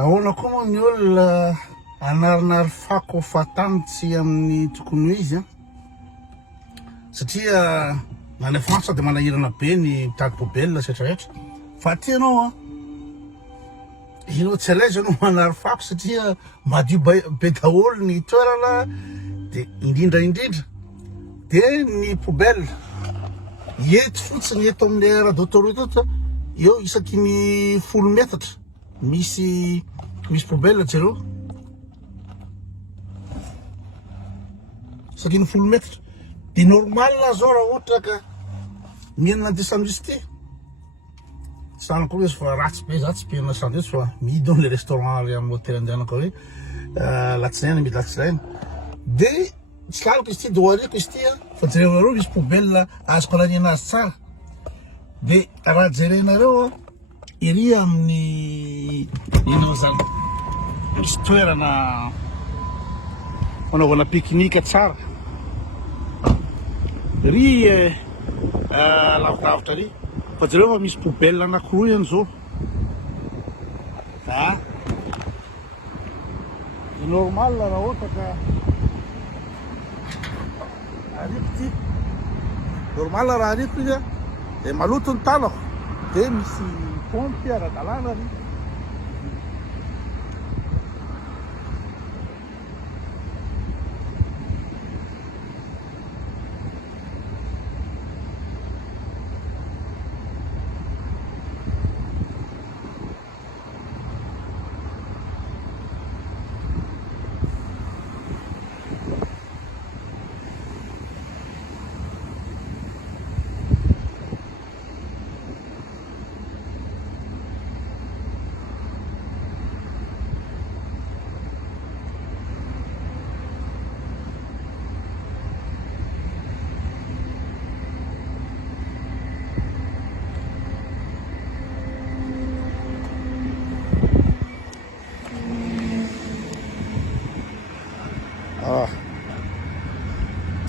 Ahoana koa moa ny olona anarinary fako fatanitsy amin'ny tokony ho izy satria nany France dia manahirana be ny mitady poubelle setrarehetra fa aty ianao ianao tsy alaise ianao manary fako satria madio be daholo ny toerana dia indrindra dia ny poubelle eto fotsiny eto amin'ny aire d'autoroute eto eo isaky ny 10 metatra misy poubelle jereo isaky ny 10 metatra dia normal zao raha ohatra ka mihinana desandisy ty sanako hoe fa ratsy be za tsy mpihinana sandwich fa mihidy le restaurant ary amin'ny hôtel andehanako hoe latsinainy midy latsinainy dia tsy lalako izy ty dia hoariko izy ty fa jerenareo misy poubelle azoko alaniana azy tsara dia raha jerenareo iry amin'ny inao zany misy toerana fanaovana pique-nique tsara ry lavidavitra ry fa jereo fa misy poubelle anankiroa ihany zao normal raha ohatra ka ariko ty normal raha ariko izy dia maloto ny tanako dia misy pompy ara-dalàna ry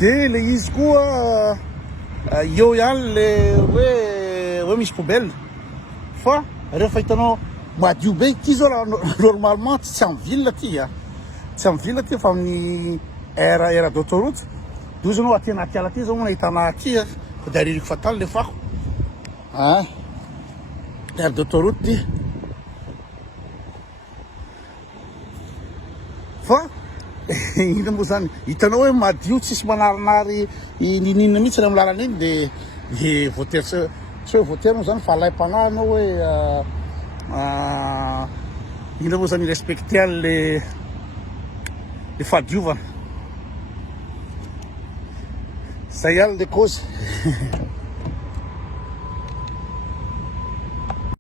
dia le izy koa eo ihany le hoe misy poubelle fa rehefa hitanao madio be ty zao raha normalement tsy amin'ny ville ty tsy amin'ny ville ty fa amin'ny aire d'autoroute dia ozy anao aty anaty ala ty zao moa nahitana aty fa dia aririko fatalo le fako aire d'autoroute ty fa ina moa zany hitanao hoe madio tsisy manarinary ninina mihitsy amin'ny lalana iny dia voatery tsy hoe voatery moa zany fa alaim-panahy anao hoe ina moa zany respecté le fahadiovana zay ihany le cause